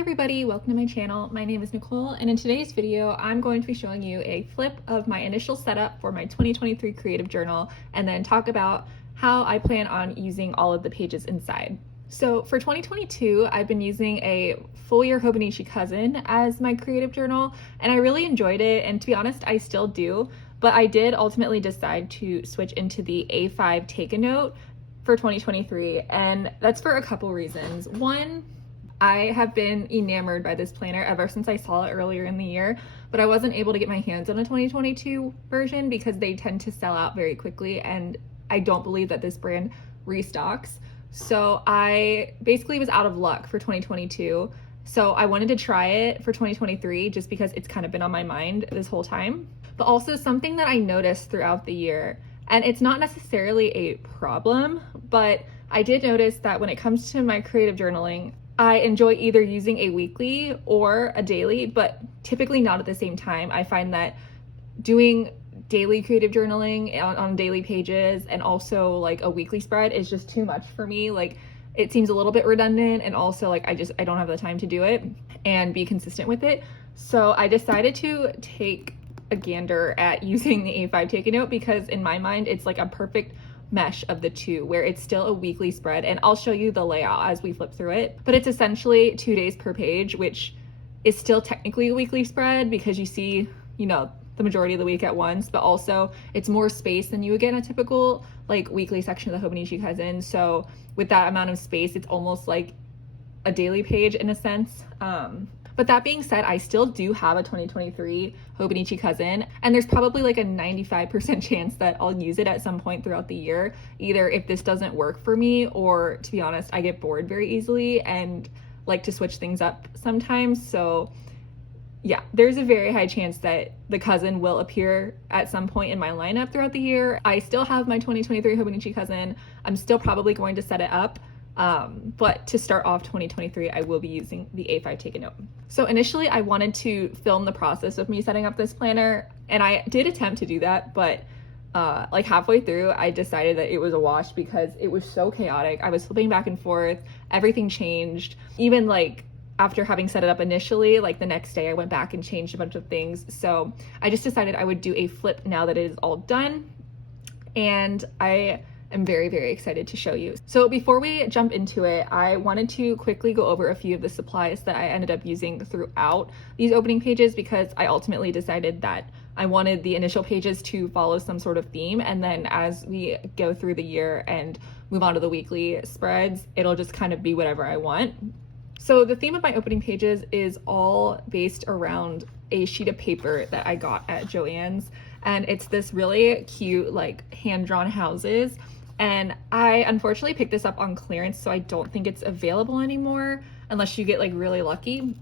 everybody, welcome to my channel. My name is Nicole, and in today's video I'm going to be showing you a flip of my initial setup for my 2023 creative journal and then talk about how I plan on using all of the pages inside. So for 2022, I've been using a full year Hobonichi Cousin as my creative journal, and I really enjoyed it, and to be honest, I still do, but I did ultimately decide to switch into the A5 Take a Note for 2023, and that's for a couple reasons. One, I have been enamored by this planner ever since I saw it earlier in the year, but I wasn't able to get my hands on a 2022 version because they tend to sell out very quickly, and I don't believe that this brand restocks. So I basically was out of luck for 2022. So I wanted to try it for 2023 just because it's kind of been on my mind this whole time. But also something that I noticed throughout the year, and it's not necessarily a problem, but I did notice that when it comes to my creative journaling, I enjoy either using a weekly or a daily, but typically not at the same time. I find that doing daily creative journaling on daily pages and also like a weekly spread is just too much for me. Like, it seems a little bit redundant, and also like I don't have the time to do it and be consistent with it. So I decided to take a gander at using the A5 Take a Note because in my mind it's like a perfect mesh of the two, where it's still a weekly spread, and I'll show you the layout as we flip through it, but it's essentially 2 days per page, which is still technically a weekly spread because you see, you know, the majority of the week at once, but also it's more space than you would get in a typical like weekly section of the Hobonichi Cousin. So with that amount of space, it's almost like a daily page in a sense. But that being said, I still do have a 2023 Hobonichi Cousin, and there's probably like a 95% chance that I'll use it at some point throughout the year, either if this doesn't work for me, or to be honest, I get bored very easily and like to switch things up sometimes. So yeah, there's a very high chance that the Cousin will appear at some point in my lineup throughout the year. I still have my 2023 Hobonichi Cousin. I'm still probably going to set it up. But to start off 2023, I will be using the A5 Take a Note. So initially I wanted to film the process of me setting up this planner, and I did attempt to do that, but like halfway through I decided that it was a wash because it was so chaotic. I was flipping back and forth, everything changed. Even like after having set it up initially, like the next day I went back and changed a bunch of things. So I just decided I would do a flip now that it is all done, and I'm very, very excited to show you. So before we jump into it, I wanted to quickly go over a few of the supplies that I ended up using throughout these opening pages, because I ultimately decided that I wanted the initial pages to follow some sort of theme, and then as we go through the year and move on to the weekly spreads, it'll just kind of be whatever I want. So the theme of my opening pages is all based around a sheet of paper that I got at Joann's, and it's this really cute like hand-drawn houses. And I unfortunately picked this up on clearance, so I don't think it's available anymore unless you get like really lucky.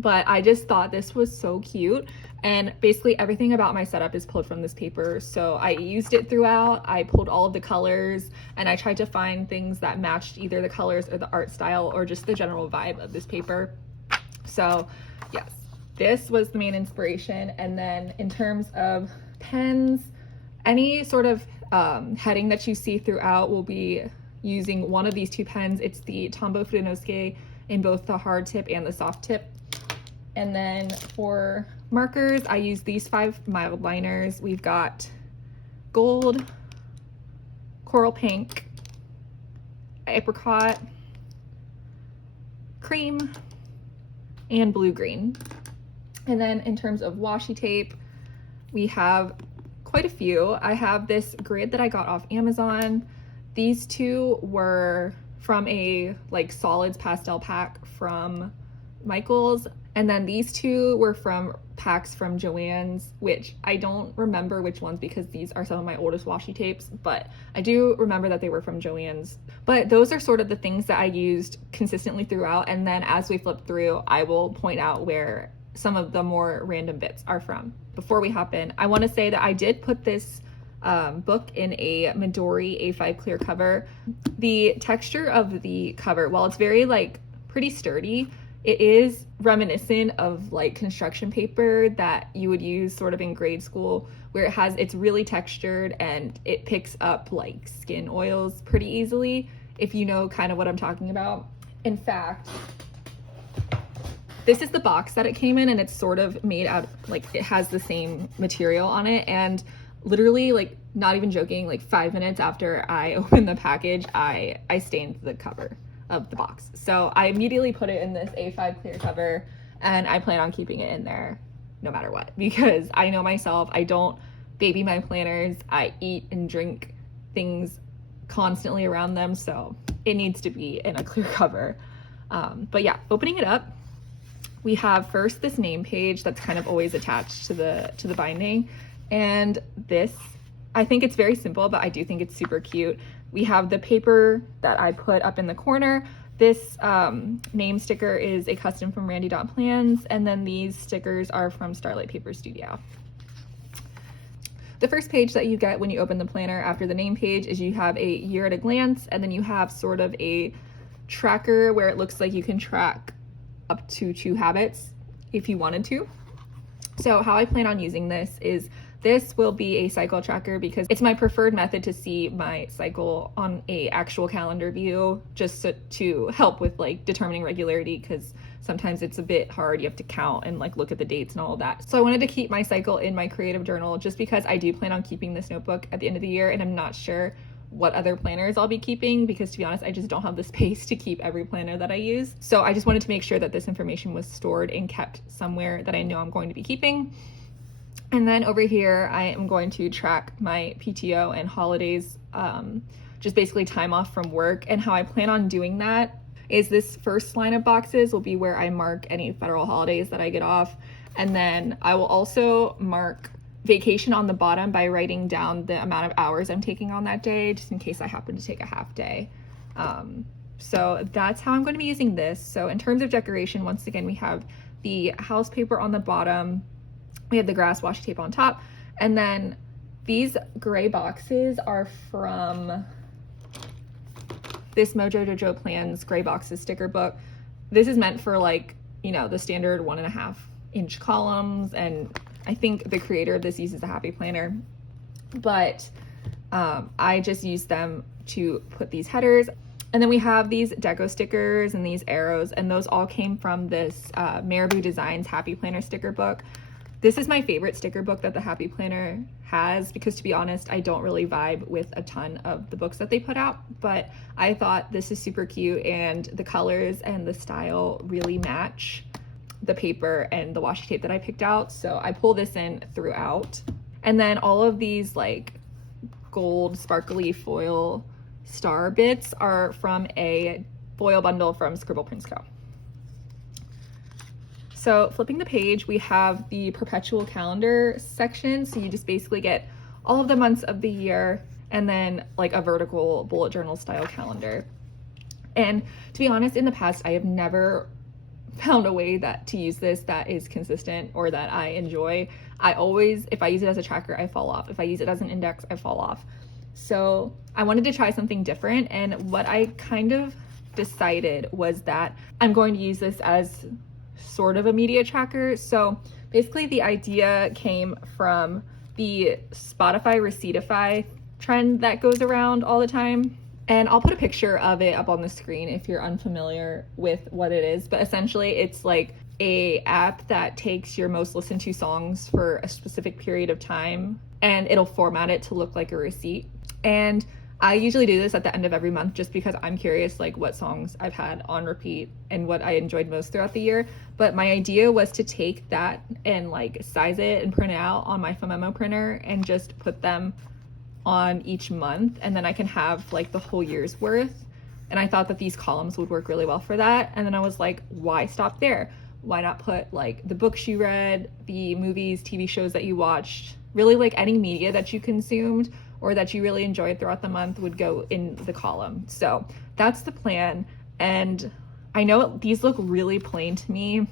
But I just thought this was so cute, and basically everything about my setup is pulled from this paper. So I used it throughout. I pulled all of the colors, and I tried to find things that matched either the colors or the art style or just the general vibe of this paper. So yes, this was the main inspiration. And then in terms of pens, any sort of heading that you see throughout will be using one of these two pens. It's the Tombow Fudenosuke in both the hard tip and the soft tip. And then for markers, I use these 5 mild liners. We've got gold, coral pink, apricot, cream, and blue green. And then in terms of washi tape, we have quite a few. I have this grid that I got off Amazon. These two were from a like solids pastel pack from Michael's, and then these two were from packs from Joann's, which I don't remember which ones because these are some of my oldest washi tapes, but I do remember that they were from Joann's. But those are sort of the things that I used consistently throughout, and then as we flip through, I will point out where some of the more random bits are from. Before we hop in, I want to say that I did put this book in a Midori A5 clear cover. The texture of the cover, while it's very like pretty sturdy, it is reminiscent of like construction paper that you would use sort of in grade school, where it's really textured and it picks up like skin oils pretty easily, if you know kind of what I'm talking about. In fact, This is the box that it came in, and it's sort of made out, like it has the same material on it, and literally, like not even joking, like 5 minutes after I opened the package, I stained the cover of the box. So I immediately put it in this A5 clear cover, and I plan on keeping it in there no matter what, because I know myself, I don't baby my planners. I eat and drink things constantly around them, so it needs to be in a clear cover. But yeah, opening it up, we have first this name page that's kind of always attached to the binding, and this, I think it's very simple, but I do think it's super cute. We have the paper that I put up in the corner. This name sticker is a custom from Randy.plans, and then these stickers are from Starlight Paper Studio. The first page that you get when you open the planner after the name page is you have a year at a glance, and then you have sort of a tracker where it looks like you can track up to 2 habits if you wanted to. So how I plan on using this is, this will be a cycle tracker because it's my preferred method to see my cycle on a actual calendar view, just to help with like determining regularity, because sometimes it's a bit hard. You have to count and like look at the dates and all of that. So I wanted to keep my cycle in my creative journal just because I do plan on keeping this notebook at the end of the year, and I'm not sure what other planners I'll be keeping, because to be honest, I just don't have the space to keep every planner that I use. So I just wanted to make sure that this information was stored and kept somewhere that I know I'm going to be keeping. And then over here, I am going to track my PTO and holidays, just basically time off from work. And how I plan on doing that is this first line of boxes will be where I mark any federal holidays that I get off. And then I will also mark vacation on the bottom by writing down the amount of hours I'm taking on that day, just in case I happen to take a half day. So that's how I'm going to be using this. So in terms of decoration, once again, we have the house paper on the bottom, we have the grass washi tape on top, and then these gray boxes are from this Mojo Dojo Plans gray boxes sticker book. This is meant for like, you know, the standard 1.5 inch columns, and I think the creator of this uses a happy planner, but I just use them to put these headers. And then we have these deco stickers and these arrows, and those all came from this Marabou Designs Happy Planner sticker book. This is my favorite sticker book that the Happy Planner has, because to be honest, I don't really vibe with a ton of the books that they put out, but I thought this is super cute, and the colors and the style really match the paper and the washi tape that I picked out. So I pull this in throughout. And then all of these like gold sparkly foil star bits are from a foil bundle from Scribble Prints Co. So flipping the page, we have the perpetual calendar section. So you just basically get all of the months of the year, and then like a vertical bullet journal style calendar. And to be honest, in the past, I have never found a way to use this that is consistent or that I enjoy. I always, if I use it as a tracker, I fall off. If I use it as an index, I fall off. So I wanted to try something different, and what I kind of decided was that I'm going to use this as sort of a media tracker. So basically the idea came from the Spotify Receiptify trend that goes around all the time. And I'll put a picture of it up on the screen if you're unfamiliar with what it is. But essentially it's like a app that takes your most listened to songs for a specific period of time, and it'll format it to look like a receipt. And I usually do this at the end of every month just because I'm curious like what songs I've had on repeat and what I enjoyed most throughout the year. But my idea was to take that and like size it and print it out on my Memo printer and just put them on each month, and then I can have like the whole year's worth. And I thought that these columns would work really well for that. And then I was like, why stop there? Why not put like the books you read, the movies, TV shows that you watched, really like any media that you consumed or that you really enjoyed throughout the month would go in the column. So that's the plan. And I know these look really plain to me,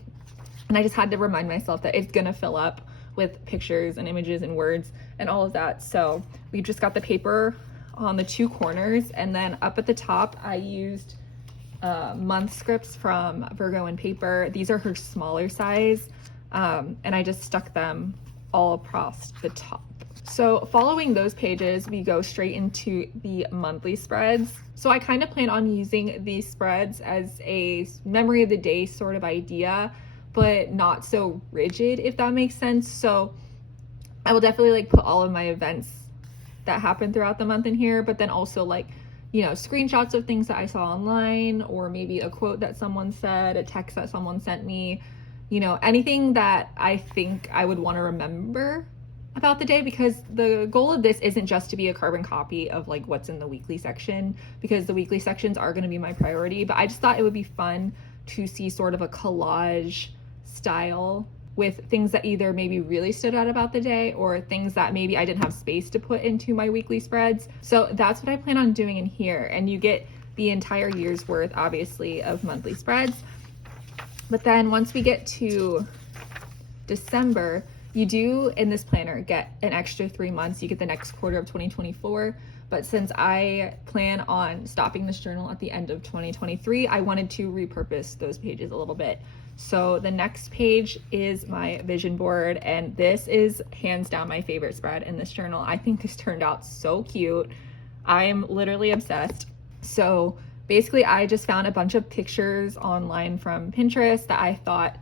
and I just had to remind myself that it's gonna fill up with pictures and images and words and all of that. So we just got the paper on the 2 corners, and then up at the top I used month scripts from Virgo and Paper. These are her smaller size, and I just stuck them all across the top. So following those pages, we go straight into the monthly spreads. So I kind of plan on using these spreads as a memory of the day sort of idea, but not so rigid, if that makes sense. So I will definitely like put all of my events that happen throughout the month in here, but then also like, you know, screenshots of things that I saw online, or maybe a quote that someone said, a text that someone sent me, you know, anything that I think I would want to remember about the day, because the goal of this isn't just to be a carbon copy of like what's in the weekly section, because the weekly sections are going to be my priority, but I just thought it would be fun to see sort of a collage style with things that either maybe really stood out about the day or things that maybe I didn't have space to put into my weekly spreads. So that's what I plan on doing in here, and you get the entire year's worth, obviously, of monthly spreads. But then once we get to December, you do in this planner get an extra 3 months. You get the next quarter of 2024. But since I plan on stopping this journal at the end of 2023, I wanted to repurpose those pages a little bit. So the next page is my vision board, and this is hands down my favorite spread in this journal. I think this turned out so cute. I am literally obsessed. So basically I just found a bunch of pictures online from Pinterest that I thought,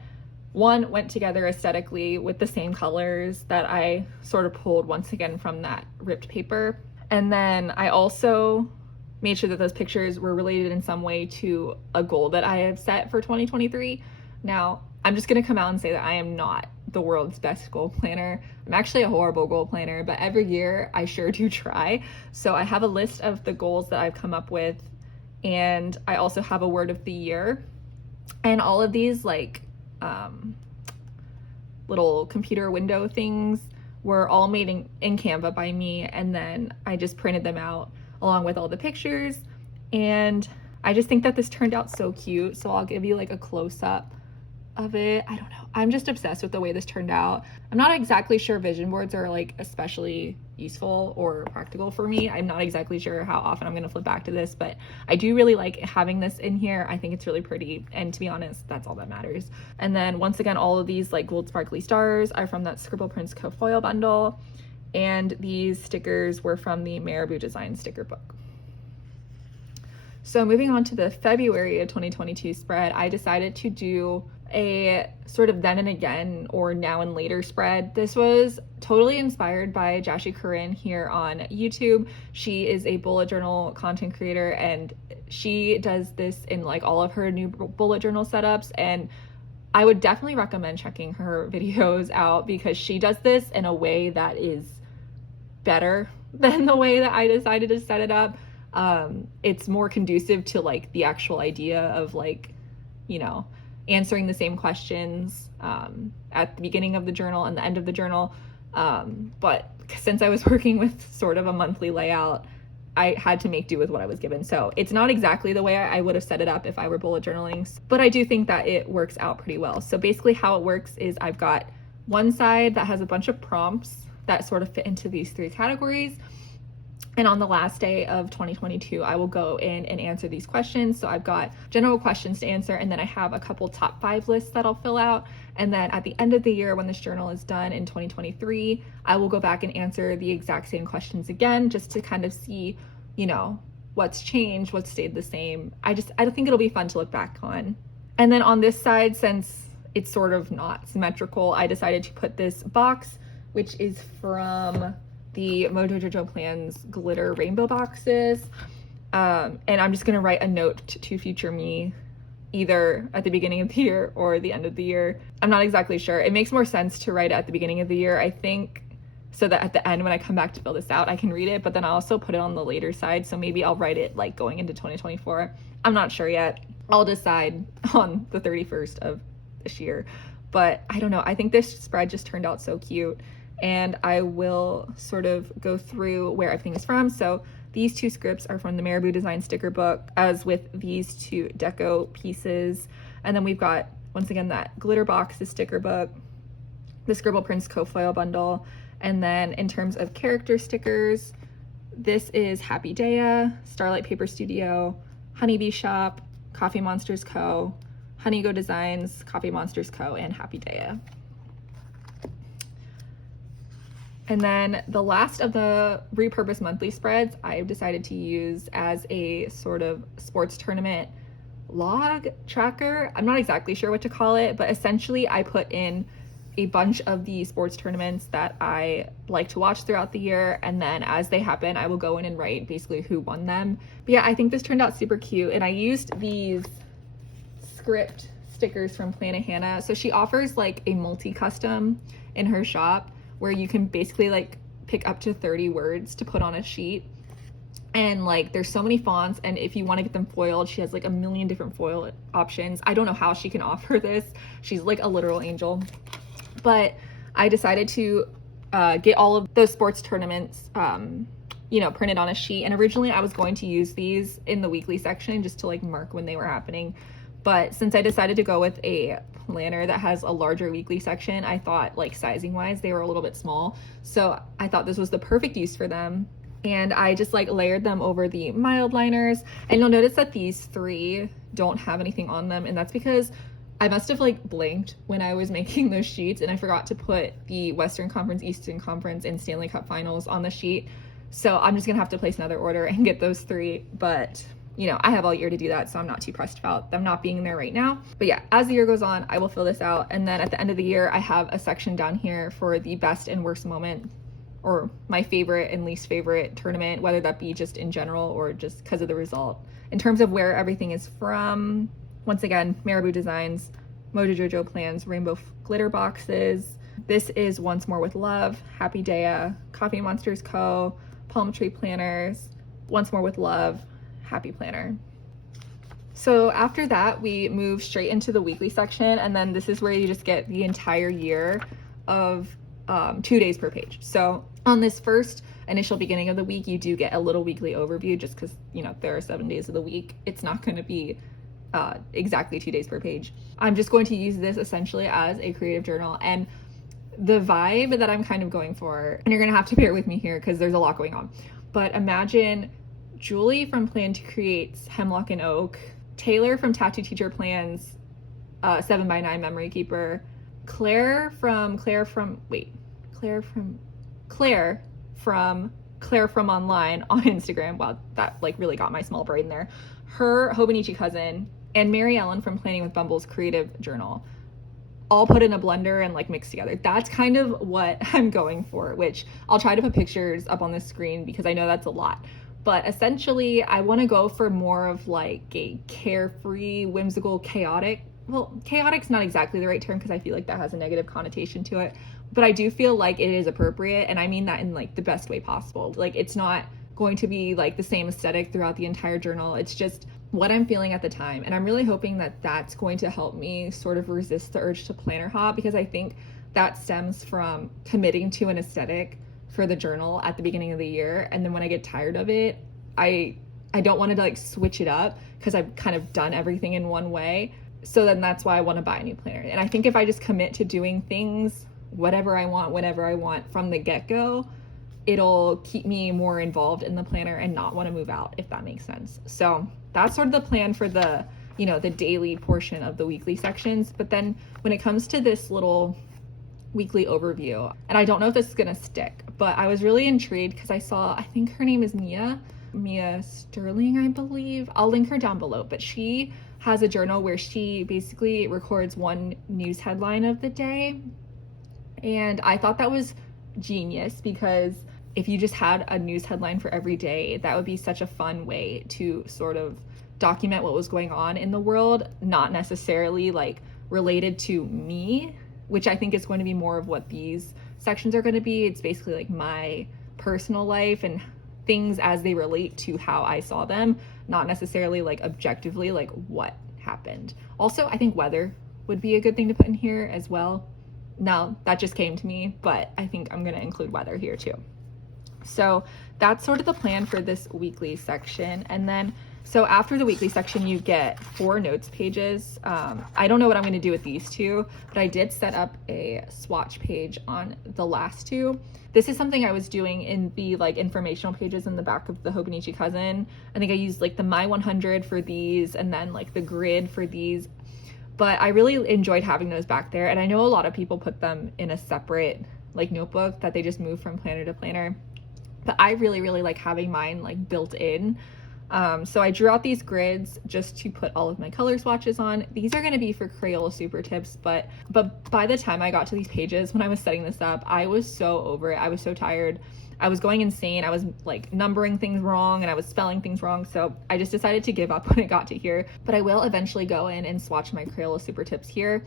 one, went together aesthetically with the same colors that I sort of pulled once again from that ripped paper. And then I also made sure that those pictures were related in some way to a goal that I have set for 2023. Now, I'm just gonna come out and say that I am not the world's best goal planner. I'm actually a horrible goal planner, but every year I sure do try. So I have a list of the goals that I've come up with, and I also have a word of the year. And all of these like little computer window things were all made in Canva by me, and then I just printed them out along with all the pictures, and I just think that this turned out so cute. So I'll give you like a close-up of it. I don't know, I'm just obsessed with the way this turned out. I'm not exactly sure vision boards are like especially useful or practical for me. I'm not exactly sure how often I'm going to flip back to this, but I do really like having this in here. I think it's really pretty, and to be honest, that's all that matters. And then once again, all of these like gold sparkly stars are from that Scribble Prints co-foil bundle, and these stickers were from the Marabou Design sticker book. So moving on to the February of 2022 spread, I decided to do a sort of then and again or now and later spread. This was totally inspired by Jashi Corinne here on YouTube. She is a bullet journal content creator, and she does this in like all of her new bullet journal setups, and I would definitely recommend checking her videos out because she does this in a way that is better than the way that I decided to set it up. It's more conducive to like the actual idea of like, you know, answering the same questions at the beginning of the journal and the end of the journal. But since I was working with sort of a monthly layout, I had to make do with what I was given. So it's not exactly the way I would have set it up if I were bullet journaling, but I do think that it works out pretty well. So basically how it works is I've got one side that has a bunch of prompts that sort of fit into these three categories. And on the last day of 2022, I will go in and answer these questions. So I've got general questions to answer, and then I have a couple top 5 lists that I'll fill out. And then at the end of the year, when this journal is done in 2023, I will go back and answer the exact same questions again, just to kind of see, you know, what's changed, what's stayed the same. I think it'll be fun to look back on. And then on this side, since it's sort of not symmetrical, I decided to put this box, which is from the Mojo Jojo Plans glitter rainbow boxes. And I'm just gonna write a note to future me, either at the beginning of the year or the end of the year. I'm not exactly sure. It makes more sense to write it at the beginning of the year, I think, so that at the end when I come back to fill this out, I can read it, but then I'll also put it on the later side. So maybe I'll write it like going into 2024. I'm not sure yet. I'll decide on the 31st of this year, but I don't know. I think this spread just turned out so cute, and I will sort of go through where everything is from. So these 2 scripts are from the Marabou Design sticker book, as with these 2 deco pieces. And then we've got, once again, that glitter box, the sticker book, the Scribble Prints co-foil bundle. And then in terms of character stickers, this is Happy Daya, Starlight Paper Studio, Honeybee Shop, Coffee Monsters Co., Honey Go Designs, Coffee Monsters Co., and Happy Daya. And then the last of the repurposed monthly spreads I've decided to use as a sort of sports tournament log tracker. I'm not exactly sure what to call it, but essentially I put in a bunch of the sports tournaments that I like to watch throughout the year, and then as they happen I will go in and write basically who won them. But yeah, I think this turned out super cute, and I used these script stickers from Planet Hannah. So she offers like a multi-custom in her shop where you can basically like pick up to 30 words to put on a sheet, and like there's so many fonts, and if you want to get them foiled, she has like a million different foil options. I don't know how she can offer this. She's like a literal angel. But I decided to get all of those sports tournaments printed on a sheet, and originally I was going to use these in the weekly section just to like mark when they were happening. But since I decided to go with a planner that has a larger weekly section, I thought like sizing wise they were a little bit small, so I thought this was the perfect use for them. And I just like layered them over the mild liners, and you'll notice that these 3 don't have anything on them, and that's because I must have like blanked when I was making those sheets, and I forgot to put the Western Conference, Eastern Conference, and Stanley Cup finals on the sheet. So I'm just gonna have to place another order and get those 3, but I have all year to do that, so I'm not too pressed about them not being in there right now. But yeah, as the year goes on, I will fill this out, and then at the end of the year, I have a section down here for the best and worst moment, or my favorite and least favorite tournament, whether that be just in general or just because of the result. In terms of where everything is from, once again, Marabou Designs, Mojo Jojo Plans, Rainbow Glitter Boxes. This is Once More with Love, Happy Daya, Coffee Monsters Co., Palm Tree Planners, Once More with Love, Happy Planner. So after that, we move straight into the weekly section, and then this is where you just get the entire year of 2 days per page. So on this first initial beginning of the week, you do get a little weekly overview just because, there are 7 days of the week. It's not going to be exactly 2 days per page. I'm just going to use this essentially as a creative journal, and the vibe that I'm kind of going for, and you're gonna have to bear with me here because there's a lot going on, but imagine Julie from Plan to Create's Hemlock and Oak, Taylor from Tattoo Teacher Plans 7x9 Memory Keeper, Claire from Online on Instagram. Wow, that like really got my small brain there. Her Hobonichi cousin, and Mary Ellen from Planning with Bumble's creative journal, all put in a blender and like mixed together. That's kind of what I'm going for, which I'll try to put pictures up on the screen because I know that's a lot. But essentially, I want to go for more of like a carefree, whimsical, chaotic. Well, chaotic's not exactly the right term because I feel like that has a negative connotation to it. But I do feel like it is appropriate, and I mean that in like the best way possible. Like it's not going to be like the same aesthetic throughout the entire journal. It's just what I'm feeling at the time. And I'm really hoping that that's going to help me sort of resist the urge to planner hop, because I think that stems from committing to an aesthetic for the journal at the beginning of the year. And then when I get tired of it, I don't want to like switch it up because I've kind of done everything in one way. So then that's why I want to buy a new planner. And I think if I just commit to doing things, whatever I want, whenever I want from the get-go, it'll keep me more involved in the planner and not want to move out, if that makes sense. So that's sort of the plan for the, the daily portion of the weekly sections. But then when it comes to this little weekly overview, and I don't know if this is going to stick, but I was really intrigued because I saw, I think her name is Mia Sterling, I believe. I'll link her down below, but she has a journal where she basically records one news headline of the day. And I thought that was genius, because if you just had a news headline for every day, that would be such a fun way to sort of document what was going on in the world, not necessarily like related to me, which I think is going to be more of what these sections are going to be. It's basically like my personal life and things as they relate to how I saw them, not necessarily like objectively like what happened. Also, I think weather would be a good thing to put in here as well. Now, that just came to me, but I think I'm going to include weather here too. So that's sort of the plan for this weekly section. And then, so after the weekly section, you get 4 notes pages. I don't know what I'm going to do with these 2, but I did set up a swatch page on the last 2. This is something I was doing in the like informational pages in the back of the Hobonichi Cousin. I think I used like the My 100 for these, and then like the grid for these. But I really enjoyed having those back there. And I know a lot of people put them in a separate like notebook that they just move from planner to planner. But I really, really like having mine like built in So I drew out these grids just to put all of my color swatches on. These are going to be for Crayola Super Tips, but by the time I got to these pages, when I was setting this up, I was so over it. I was so tired. I was going insane. I was like numbering things wrong and I was spelling things wrong. So I just decided to give up when it got to here, but I will eventually go in and swatch my Crayola Super Tips here.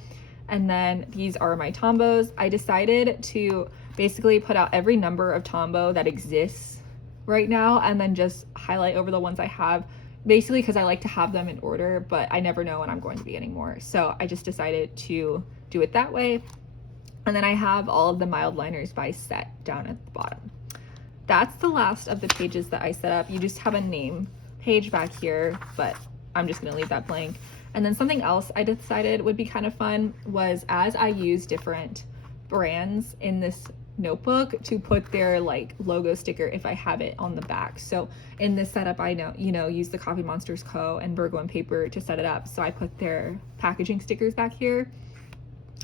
And then these are my Tombos. I decided to basically put out every number of Tombow that exists right now and then just highlight over the ones I have, basically because I like to have them in order, but I never know when I'm going to be getting more. So I just decided to do it that way. And then I have all of the mild liners by set down at the bottom. That's the last of the pages that I set up. You just have a name page back here, but I'm just gonna leave that blank. And then something else I decided would be kind of fun was, as I use different brands in this notebook, to put their like logo sticker if I have it on the back. So in this setup, I know, use the Coffee Monsters Co. and Virgo and Paper to set it up. So I put their packaging stickers back here.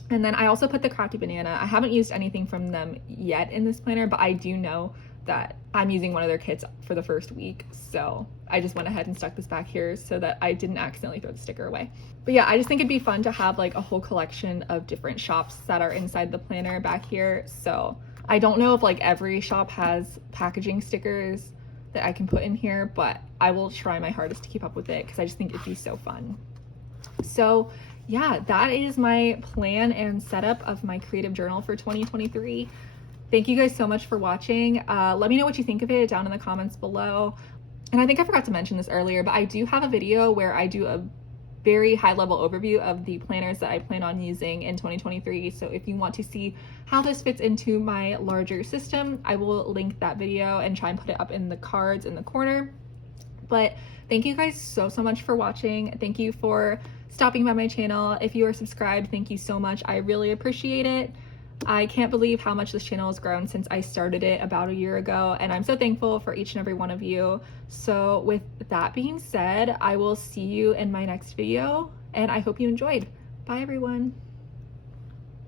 And then I also put the Crafty Banana. I haven't used anything from them yet in this planner, but I do know that I'm using one of their kits for the first week. So I just went ahead and stuck this back here so that I didn't accidentally throw the sticker away. But yeah, I just think it'd be fun to have like a whole collection of different shops that are inside the planner back here. So I don't know if like every shop has packaging stickers that I can put in here, but I will try my hardest to keep up with it because I just think it'd be so fun. So yeah, that is my plan and setup of my creative journal for 2023. Thank you guys so much for watching. Let me know what you think of it down in the comments below. And I think I forgot to mention this earlier, but I do have a video where I do a very high level overview of the planners that I plan on using in 2023. So if you want to see how this fits into my larger system, I will link that video and try and put it up in the cards in the corner. But thank you guys so much for watching. Thank you for stopping by my channel. If you are subscribed, thank you so much. I really appreciate it. I can't believe how much this channel has grown since I started it about a year ago, and I'm so thankful for each and every one of you. So with that being said, I will see you in my next video, and I hope you enjoyed. Bye everyone.